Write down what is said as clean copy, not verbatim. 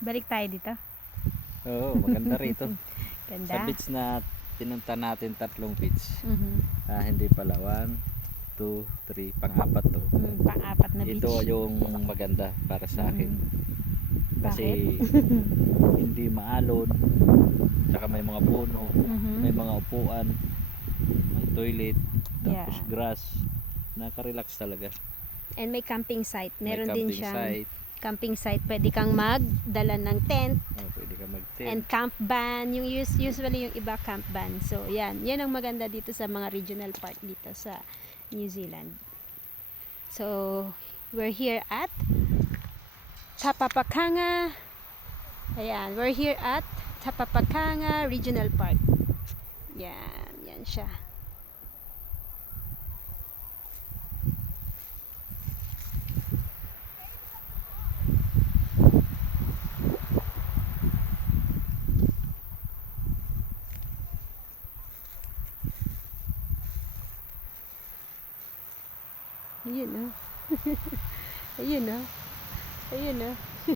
Balik tayo dito. Oo, maganda rito. Ganda. Sa beach na pinunta natin, 3 beach. Hindi pala, 1, 2, 3, pang-apat to. Pang-apat na beach. Ito yung maganda para sa akin. Kasi hindi maalon, tsaka may mga puno, may mga upuan, may toilet, tapos Yeah. grass. Nakaka-relax talaga. And may camping site. Meron May din camping siyang site. camping site. Pwede kang magdala ng tent. Pwede ka mag-tent. And camp van. Yung usually yung iba camp van. So yan. Yan ang maganda dito sa mga regional park dito sa New Zealand. So we're here at Tapapakanga. Ayan. We're here at Tapapakanga Regional Park. Yan. Yan siya. Ayun, oh. Ayun, oh. Ayun, oh.